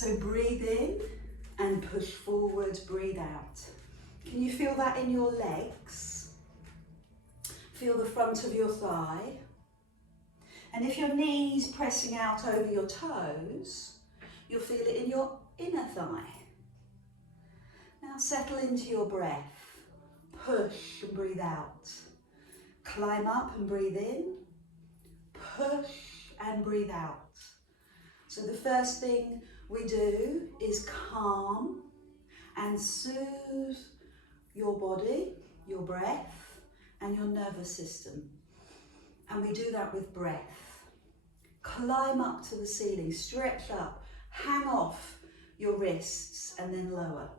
So breathe in and push forward, breathe out. Can you feel that in your legs? Feel the front of your thigh. And if your knees pressing out over your toes, you'll feel it in your inner thigh. Now settle into your breath. Push and breathe out. Climb up and breathe in. Push and breathe out. So the first thing we do is calm and soothe your body, your breath, and your nervous system. And we do that with breath. Climb up to the ceiling, stretch up, hang off your wrists and then lower.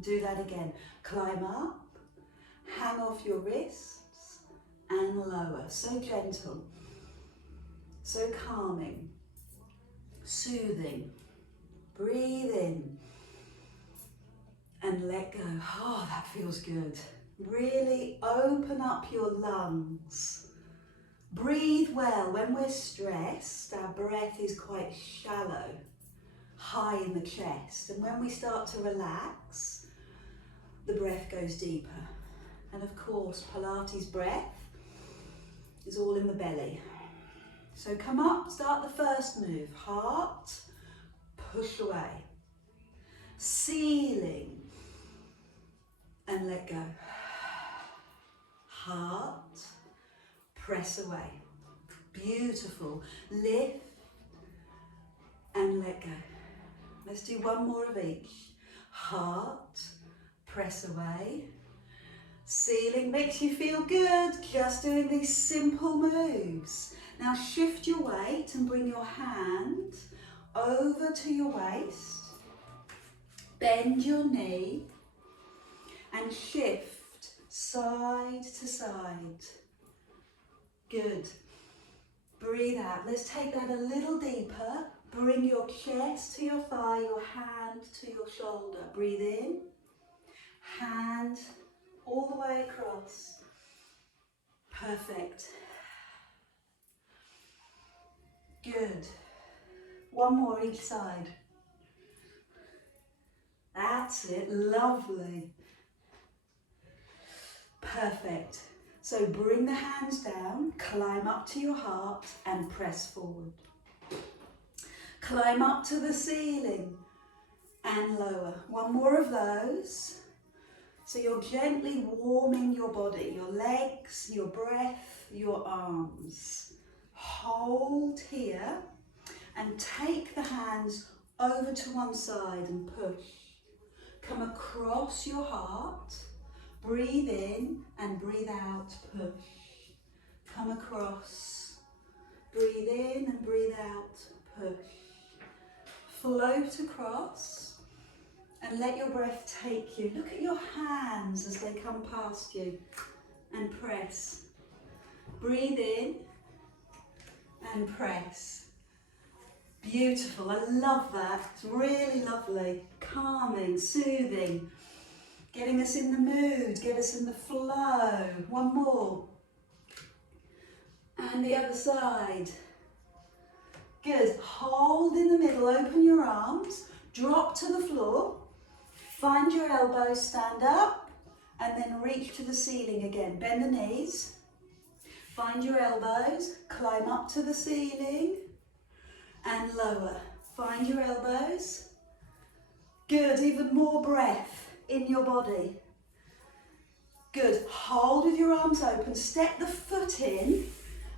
Do that again. Climb up, hang off your wrists and lower. So gentle, so calming, soothing. Breathe in and let go. Oh, that feels good. Really open up your lungs. Breathe well. When we're stressed, our breath is quite shallow, high in the chest. And when we start to relax, the breath goes deeper. And of course, Pilates breath is all in the belly. So come up, start the first move. Heart, push away. Ceiling, and let go. Heart, press away. Beautiful. Lift and let go. Let's do one more of each. Heart, press away. Ceiling makes you feel good, just doing these simple moves. Now shift your weight and bring your hand over to your waist. Bend your knee and shift side to side. Good. Breathe out. Let's take that a little deeper. Bring your chest to your thigh, your hand to your shoulder. Breathe in. Hand all the way across. Perfect. Good. One more each side. That's it. Lovely. Perfect. So bring the hands down, climb up to your heart and press forward. Climb up to the ceiling and lower. One more of those. So you're gently warming your body, your legs, your breath, your arms. Hold here and take the hands over to one side and push. Come across your heart. Breathe in and breathe out, push. Come across. Breathe in and breathe out, push. Float across and let your breath take you. Look at your hands as they come past you and press. Breathe in and press. Beautiful, I love that. It's really lovely, calming, soothing. Getting us in the mood, get us in the flow. One more. And the other side. Good. Hold in the middle, open your arms, drop to the floor, find your elbows, stand up, and then reach to the ceiling again. Bend the knees, find your elbows, climb up to the ceiling, and lower. Find your elbows. Good, even more breath in your body. Good. Hold with your arms open. Step the foot in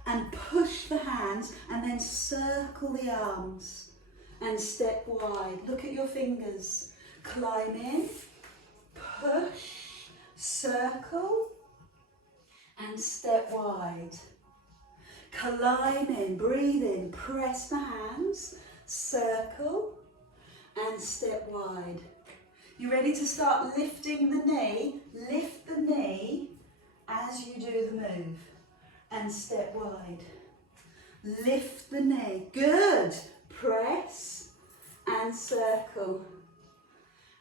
and push the hands and then circle the arms and step wide. Look at your fingers. Climb in, push, circle and step wide. Climb in, breathe in, press the hands, circle and step wide. You ready to start lifting the knee? Lift the knee as you do the move and step wide. Lift the knee. Good. Press and circle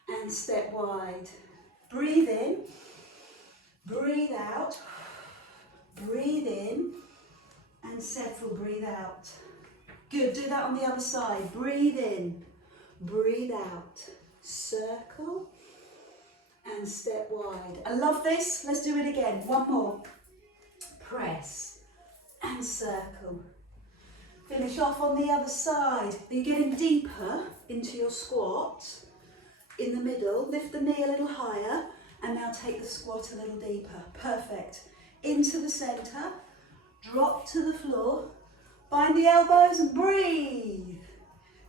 and step wide. Breathe in, breathe out, breathe in and settle, breathe out. Good. Do that on the other side. Breathe in, breathe out, circle and step wide. I love this. Let's do it again. One more. Press and circle. Finish off on the other side. You're getting deeper into your squat. In the middle, lift the knee a little higher and now take the squat a little deeper. Perfect. Into the centre, drop to the floor, bind the elbows and breathe.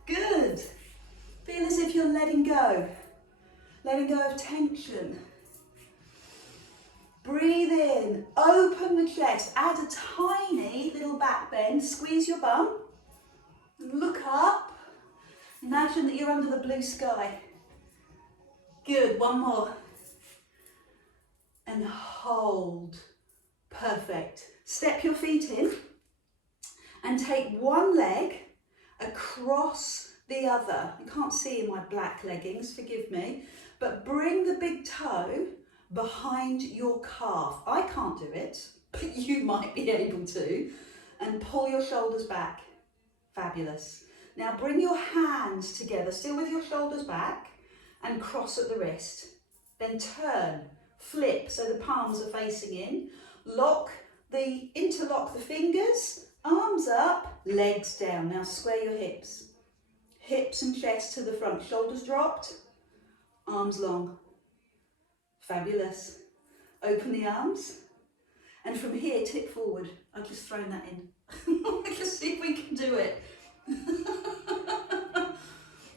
Good. Feel as if you're letting go of tension. Breathe in, open the chest, add a tiny little back bend, squeeze your bum, look up, imagine that you're under the blue sky. Good, one more. And hold, perfect. Step your feet in and take one leg across the other. You can't see in my black leggings, forgive me, but bring the big toe behind your calf. I can't do it, but you might be able to. And pull your shoulders back. Fabulous. Now bring your hands together, still with your shoulders back, and cross at the wrist. Then turn, flip, so the palms are facing in. Interlock the fingers, arms up, legs down. Now square your hips. Hips and chest to the front, shoulders dropped, arms long. Fabulous. Open the arms, and from here tip forward. I've just thrown that in. Let's see if we can do it.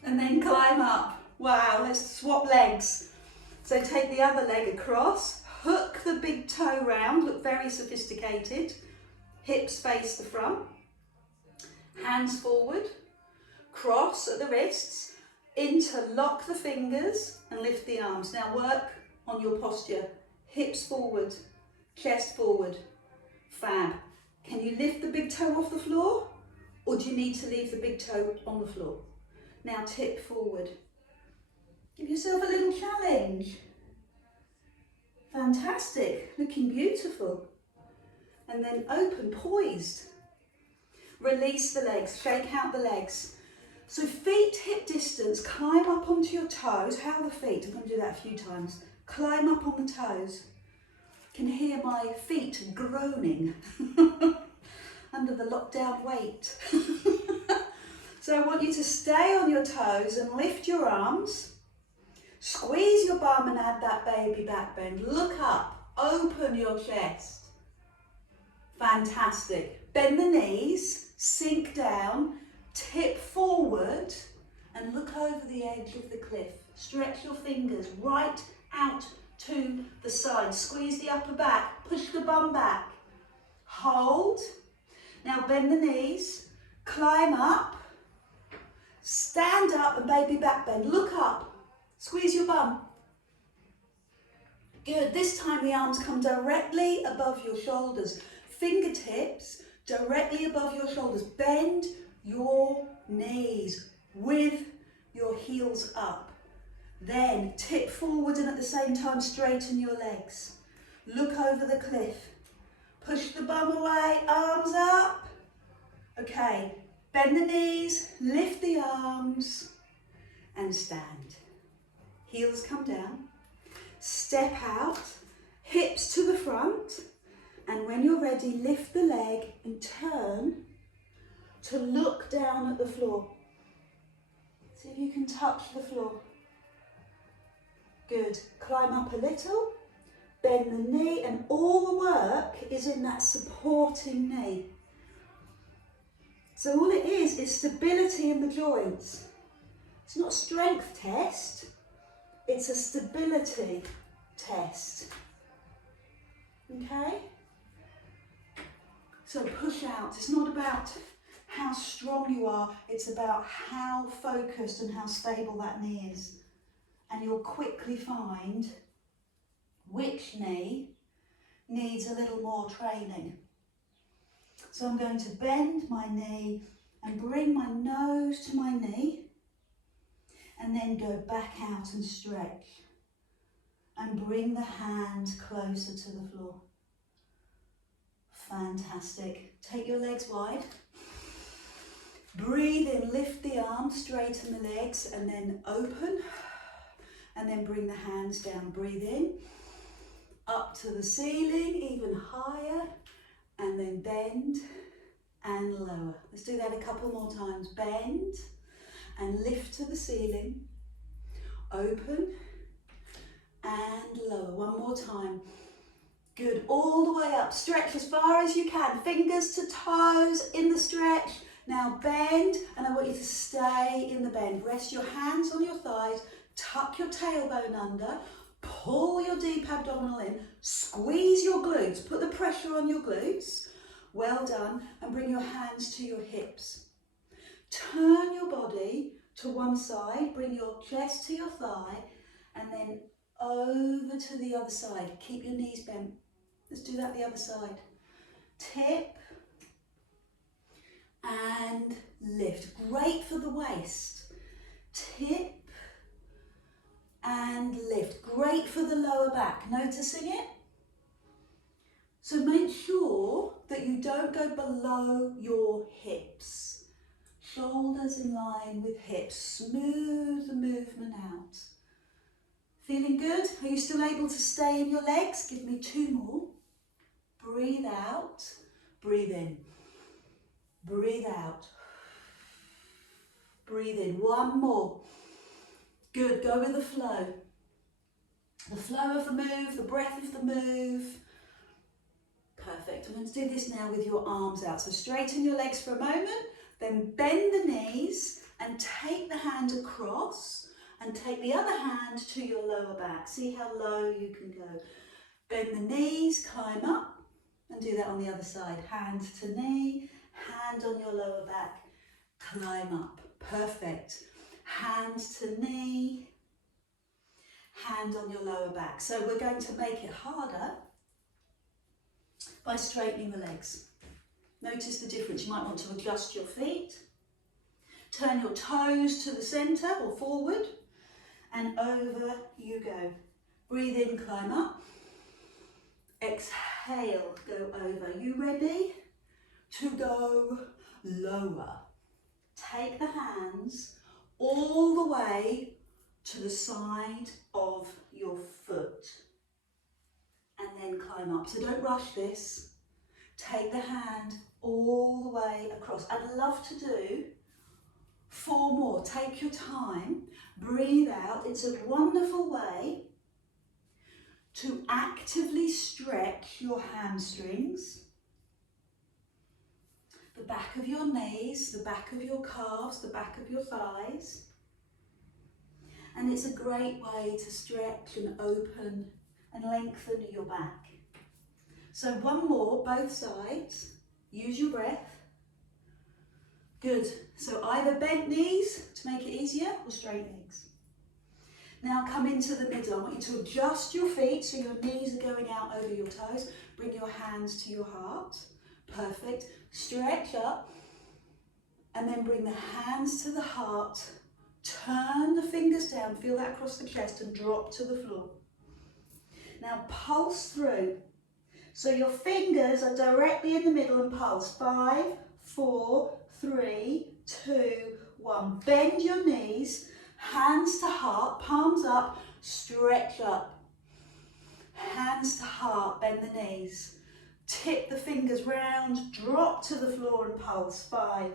And then climb up. Wow, let's swap legs. So take the other leg across, hook the big toe round, look very sophisticated. Hips face the front, hands forward, cross at the wrists, interlock the fingers and lift the arms. Now work on your posture, hips forward, chest forward. Fab. Can you lift the big toe off the floor, or do you need to leave the big toe on the floor? Now tip forward. Give yourself a little challenge. Fantastic, looking beautiful. And then open, poised. Release the legs, shake out the legs. So feet hip distance, climb up onto your toes. How are the feet? I'm going to do that a few times. Climb up on the toes. Can hear my feet groaning under the lockdown weight. So I want you to stay on your toes and lift your arms. Squeeze your bum and add that baby back bend. Look up, open your chest. Fantastic. Bend the knees, sink down, tip forward and look over the edge of the cliff. Stretch your fingers right out to the side. Squeeze the upper back, push the bum back. Hold. Now bend the knees, climb up, stand up and baby back bend. Look up, squeeze your bum. Good, this time the arms come directly above your shoulders. Fingertips directly above your shoulders. Bend your knees with your heels up. Then tip forward and at the same time straighten your legs. Look over the cliff. Push the bum away, arms up. Okay, bend the knees, lift the arms and stand. Heels come down. Step out, hips to the front. And when you're ready, lift the leg and turn to look down at the floor. See if you can touch the floor. Good. Climb up a little, bend the knee, and all the work is in that supporting knee. So all it is stability in the joints. It's not a strength test, it's a stability test. Okay? So push out. It's not about how strong you are, it's about how focused and how stable that knee is. And you'll quickly find which knee needs a little more training. So I'm going to bend my knee and bring my nose to my knee and then go back out and stretch and bring the hand closer to the floor. Fantastic. Take your legs wide. Breathe in, lift the arms, straighten the legs, and then open. And then bring the hands down. Breathe in, up to the ceiling, even higher. And then bend and lower. Let's do that a couple more times. Bend and lift to the ceiling. Open and lower. One more time. Good. All the way up. Stretch as far as you can. Fingers to toes in the stretch. Now bend, and I want you to stay in the bend. Rest your hands on your thighs. Tuck your tailbone under. Pull your deep abdominal in. Squeeze your glutes. Put the pressure on your glutes. Well done. And bring your hands to your hips. Turn your body to one side. Bring your chest to your thigh. And then over to the other side. Keep your knees bent. Let's do that the other side. Tip and lift. Great for the waist. Tip and lift. Great for the lower back. Noticing it? So make sure that you don't go below your hips. Shoulders in line with hips. Smooth the movement out. Feeling good? Are you still able to stay in your legs? Give me 2 more. Breathe out. Breathe in. Breathe out. Breathe in. 1 more. Good. Go with the flow. The flow of the move, the breath of the move. Perfect. I'm going to do this now with your arms out. So straighten your legs for a moment, then bend the knees and take the hand across and take the other hand to your lower back. See how low you can go. Bend the knees, climb up, and do that on the other side. Hand to knee, hand on your lower back, climb up. Perfect. Hand to knee, hand on your lower back. So we're going to make it harder by straightening the legs. Notice the difference. You might want to adjust your feet. Turn your toes to the centre or forward, and over you go. Breathe in, climb up. Exhale, go over. You ready to go lower? Take the hands all the way to the side of your foot and then climb up. So don't rush this. Take the hand all the way across. I'd love to do 4 more. Take your time. Breathe out. It's a wonderful way to actively stretch your hamstrings, the back of your knees, the back of your calves, the back of your thighs. And it's a great way to stretch and open and lengthen your back. So 1 more, both sides. Use your breath. Good. So either bent knees to make it easier or straight legs. Now come into the middle. I want you to adjust your feet so your knees are going out over your toes. Bring your hands to your heart. Perfect. Stretch up and then bring the hands to the heart. Turn the fingers down, feel that across the chest and drop to the floor. Now pulse through. So your fingers are directly in the middle and pulse. 5, 4, 3, 2, 1. Bend your knees, hands to heart, palms up, stretch up. Hands to heart, bend the knees. Tip the fingers round, drop to the floor and pulse. 5,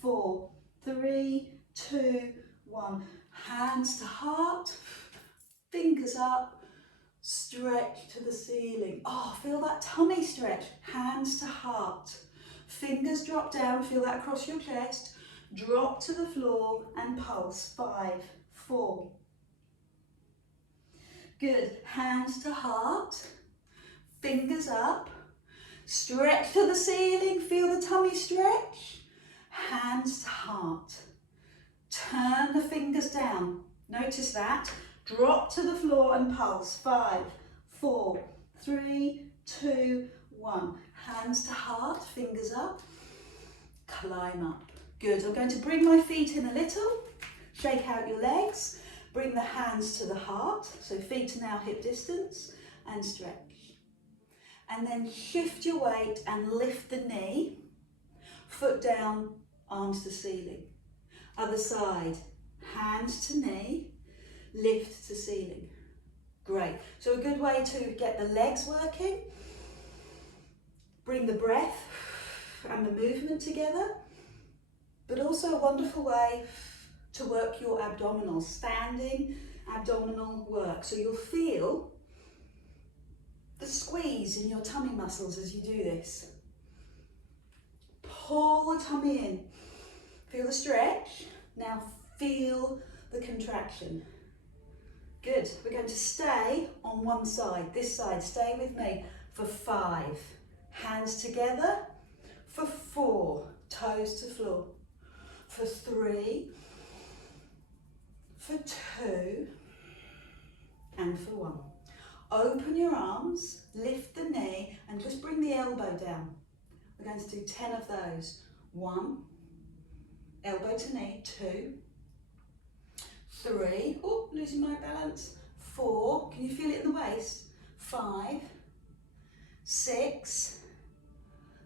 4, 3, 2, 1. Hands to heart, fingers up, stretch to the ceiling. Oh, feel that tummy stretch. Hands to heart, fingers drop down, feel that across your chest. Drop to the floor and pulse. 5, 4. Good. Hands to heart, fingers up, stretch to the ceiling, feel the tummy stretch. Hands to heart. Turn the fingers down. Notice that. Drop to the floor and pulse. 5, 4, 3, 2, 1. Hands to heart, fingers up. Climb up. Good. I'm going to bring my feet in a little. Shake out your legs. Bring the hands to the heart. So feet are now hip distance. And stretch. And then shift your weight and lift the knee. Foot down arms to ceiling. Other side, hands to knee, lift to ceiling. Great. So a good way to get the legs working, bring the breath and the movement together, but also a wonderful way to work your abdominals, standing abdominal work. So you'll feel the squeeze in your tummy muscles as you do this. Pull the tummy in. Feel the stretch. Now feel the contraction. Good. We're going to stay on one side. This side, stay with me for 5. Hands together for 4. Toes to floor. For 3. For 2. And for 1. Open your arms, lift the knee, and just bring the elbow down. We're going to do 10 of those. 1, elbow to knee, 2, 3, oh, losing my balance, 4, can you feel it in the waist? 5, 6,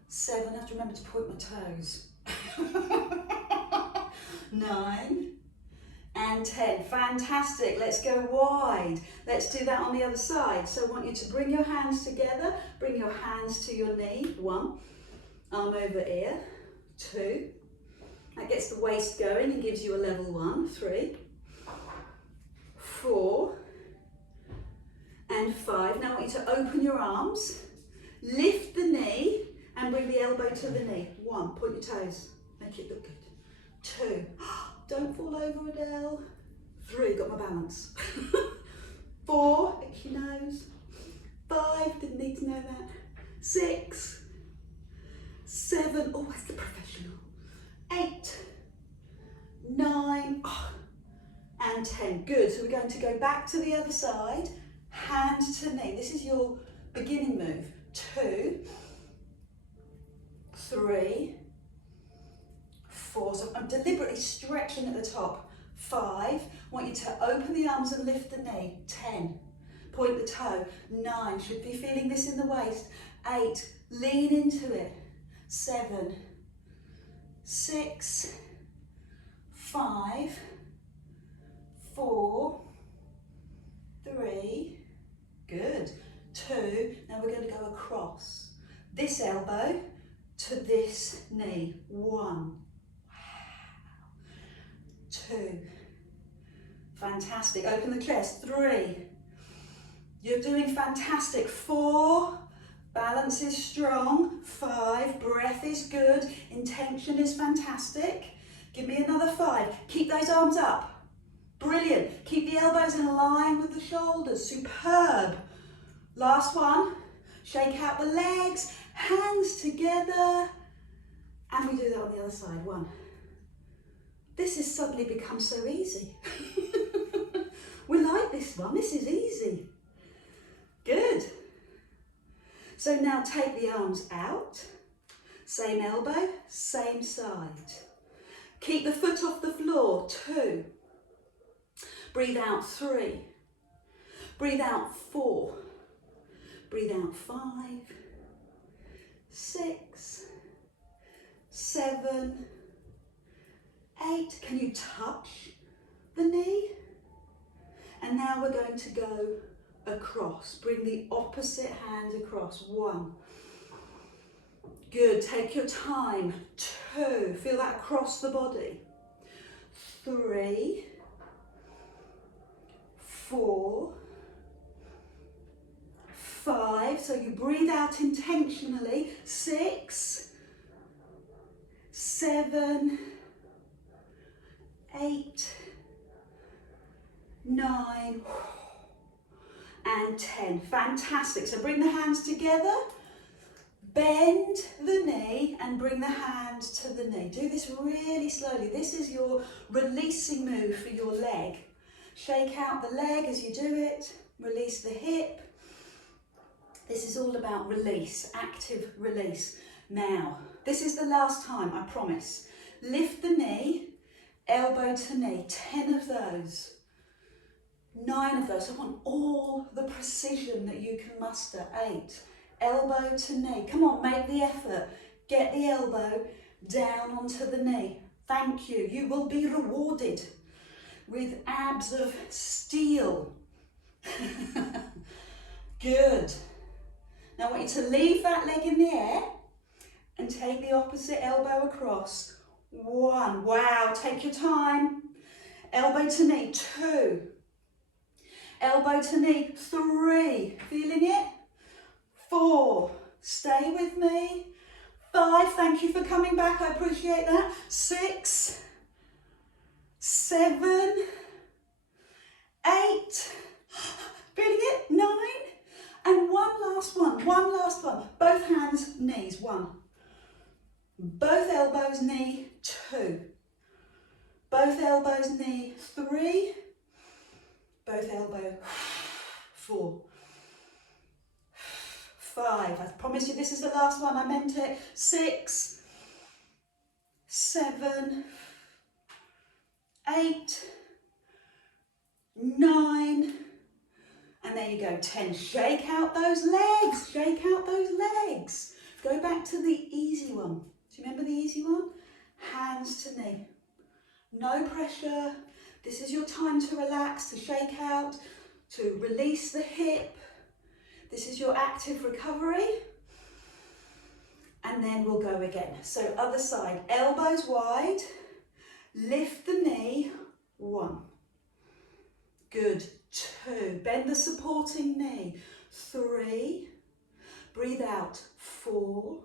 7, I have to remember to point my toes. 9, and 10. Fantastic. Let's go wide. Let's do that on the other side. So I want you to bring your hands together, bring your hands to your knee. 1, arm over ear. 2, that gets the waist going and gives you a level 1. 3, 4, and 5. Now I want you to open your arms, lift the knee, and bring the elbow to the knee. 1, point your toes, make it look good. 2, don't fall over, Adele. 3, got my balance. 4, itchy nose. 5, didn't need to know that. 6, 7, oh, that's the professional. 8, 9, and 10. Good, so we're going to go back to the other side. Hand to knee, this is your beginning move. 2, 3, 4, so I'm deliberately stretching at the top. 5, I want you to open the arms and lift the knee. 10, point the toe. 9, should be feeling this in the waist. 8, lean into it. 7, 6, 5, 4, 3, good. 2, now we're going to go across. This elbow to this knee. 1, 2, fantastic. Open the chest. 3, you're doing fantastic. 4, balance is strong. 5, breath is good. Intention is fantastic. Give me another 5. Keep those arms up. Brilliant. Keep the elbows in line with the shoulders. Superb. Last one. Shake out the legs. Hands together. And we do that on the other side. 1. This has suddenly become so easy. We like this one. This is easy. Good. So now take the arms out. Same elbow, same side. Keep the foot off the floor. 2. Breathe out. 3. Breathe out. 4. Breathe out. 5. 6. 7. 8. Can you touch the knee? And now we're going to go across. Bring the opposite hand across. 1. Good. Take your time. 2. Feel that across the body. 3. 4. 5. So you breathe out intentionally. 6. 7. 8. 9. And 10. Fantastic. So bring the hands together. Bend the knee and bring the hand to the knee. Do this really slowly. This is your releasing move for your leg. Shake out the leg as you do it. Release the hip. This is all about release, active release. Now, this is the last time, I promise. Lift the knee, elbow to knee. 10 of those. 9 of those. I want all the precision that you can muster. 8. Elbow to knee. Come on, make the effort. Get the elbow down onto the knee. Thank you. You will be rewarded with abs of steel. Good. Now I want you to leave that leg in the air and take the opposite elbow across. 1. Wow, take your time. Elbow to knee. 2. Elbow to knee. 3. Feeling it? 4. Stay with me. 5. Thank you for coming back. I appreciate that. 6. 7. 8. Feeling it? 9. And one last one. One last one. Both hands, knees. 1. Both elbows, knee. 2. Both elbows, knee. 3. Both elbow. 4. 5. I promise you this is the last one. I meant it. 6. 7. 8. 9. And there you go, 10. Shake out those legs, shake out those legs. Go back to the easy one. Do you remember the easy one? Hands to knee. No pressure. This is your time to relax, to shake out, to release the hip. This is your active recovery. And then we'll go again. So other side, elbows wide, lift the knee, 1. Good. 2. Bend the supporting knee. 3. Breathe out. 4.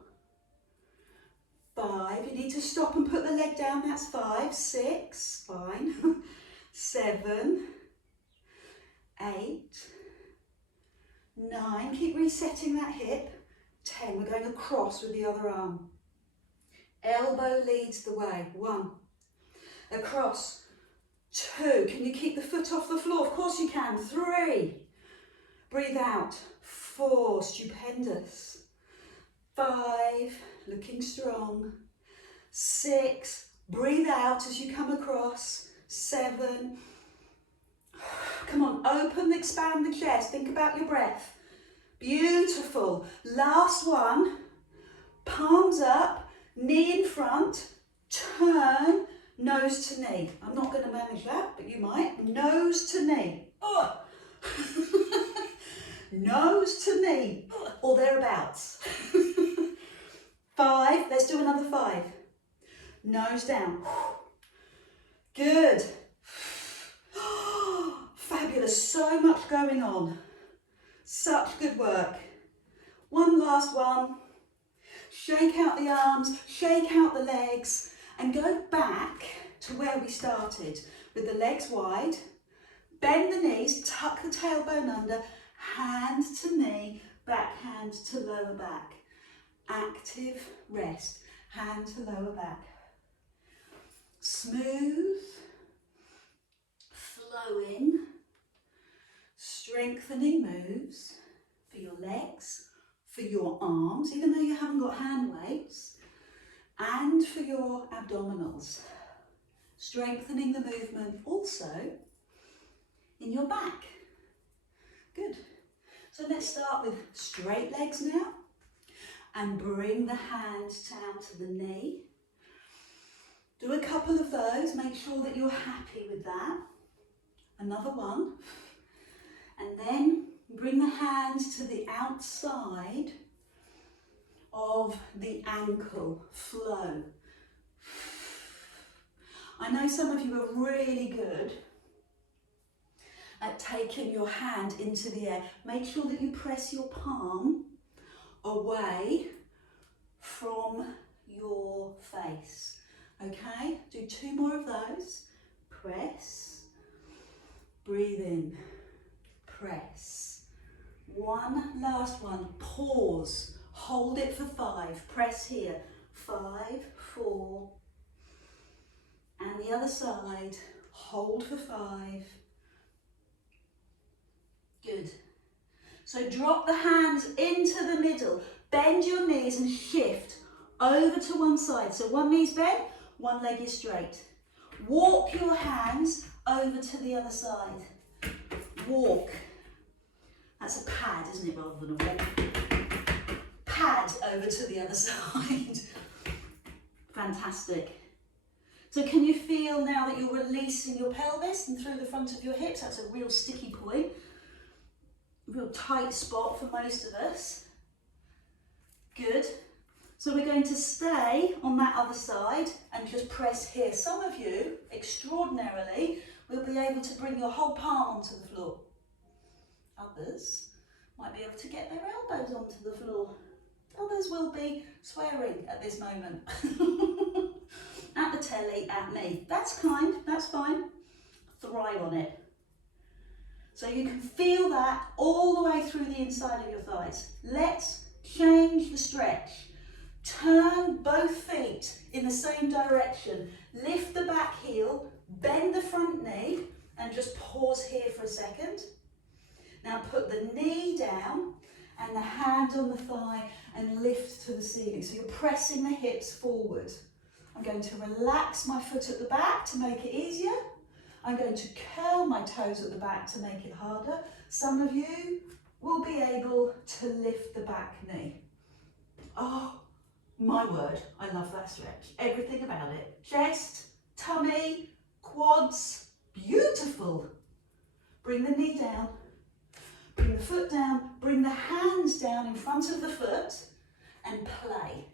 5. You need to stop and put the leg down. That's 5. 6. Fine. 7. 8. 9. Keep resetting that hip. 10. We're going across with the other arm. Elbow leads the way. 1. Across. 2. Can you keep the foot off the floor? Of course you can. 3. Breathe out. 4. Stupendous. 5. Looking strong. 6. Breathe out as you come across. 7. Come on, open, expand the chest. Think about your breath. Beautiful. Last one. Palms up, knee in front, turn, nose to knee. I'm not going to manage that, but you might. Nose to knee. Nose to knee, or thereabouts. 5. Let's do another 5. Nose down. Good. Fabulous. So much going on. Such good work. One last one. Shake out the arms, shake out the legs, and go back to where we started with the legs wide. Bend the knees, tuck the tailbone under, hand to knee, back hand to lower back. Active rest, hand to lower back. Smooth, flowing, strengthening moves for your legs, for your arms, even though you haven't got hand weights, and for your abdominals. Strengthening the movement also in your back. Good. So let's start with straight legs now, and bring the hands down to the knee. Do a couple of those, make sure that you're happy with that. Another one. And then bring the hands to the outside of the ankle, flow. I know some of you are really good at taking your hand into the air. Make sure that you press your palm away from your face. Okay, do 2 more of those. Press, breathe in, press. One last one, pause, hold it for 5, press here, 5, 4, and the other side, hold for 5. Good. So drop the hands into the middle, bend your knees and shift over to one side. So one knee's bent, one leg is straight. Walk your hands over to the other side. Walk. That's a pad, isn't it, rather than a walk? Pad over to the other side. Fantastic. So can you feel now that you're releasing your pelvis and through the front of your hips? That's a real sticky point, real tight spot for most of us. Good. So we're going to stay on that other side and just press here. Some of you, extraordinarily, will be able to bring your whole palm onto the floor. Others might be able to get their elbows onto the floor. Others will be swearing at this moment. At the telly, at me. That's kind, that's fine. Thrive on it. So you can feel that all the way through the inside of your thighs. Let's change the stretch. Turn both feet in the same direction. Lift the back heel, bend the front knee, and just pause here for a second. Now put the knee down and the hand on the thigh and lift to the ceiling. So you're pressing the hips forward. I'm going to relax my foot at the back to make it easier. I'm going to curl my toes at the back to make it harder. Some of you will be able to lift the back knee. Oh, my word, I love that stretch. Everything about it. Chest, tummy, quads, beautiful. Bring the knee down, bring the foot down, bring the hands down in front of the foot and play.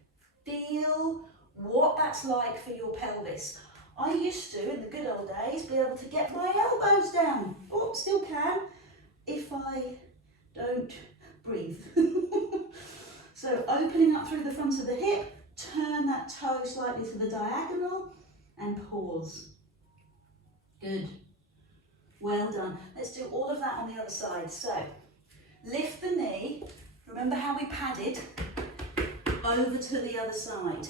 Feel what that's like for your pelvis. I used to, in the good old days, be able to get my elbows down. Oh, still can, if I don't breathe. So opening up through the front of the hip, turn that toe slightly to the diagonal and pause. Good. Well done. Let's do all of that on the other side. So lift the knee. Remember how we padded? Over to the other side.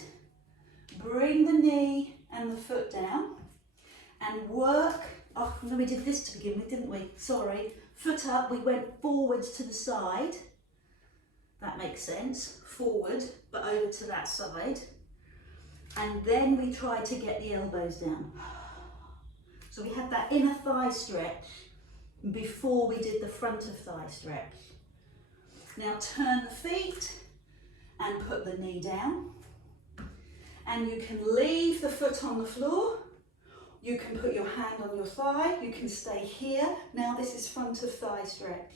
Bring the knee and the foot down and work. Oh, no, we did this to begin with, didn't we? Sorry. Foot up, we went forwards to the side. That makes sense. Forward, but over to that side. And then we tried to get the elbows down. So we had that inner thigh stretch before we did the front of thigh stretch. Now turn the feet and put the knee down. And you can leave the foot on the floor. You can put your hand on your thigh. You can stay here. Now this is front of thigh stretch.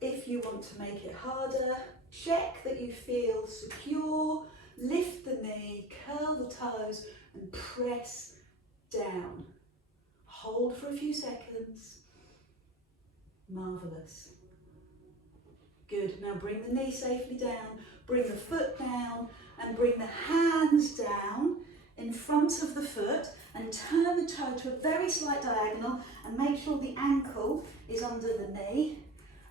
If you want to make it harder, check that you feel secure. Lift the knee, curl the toes and press down. Hold for a few seconds. Marvellous. Good. Now bring the knee safely down. Bring the foot down and bring the hands down in front of the foot and turn the toe to a very slight diagonal and make sure the ankle is under the knee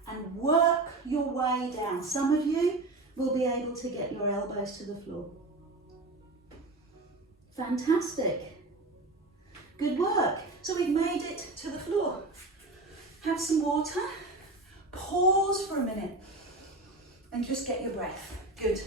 and work your way down. Some of you will be able to get your elbows to the floor. Fantastic. Good work. So we've made it to the floor. Have some water. Pause for a minute and just get your breath. Good.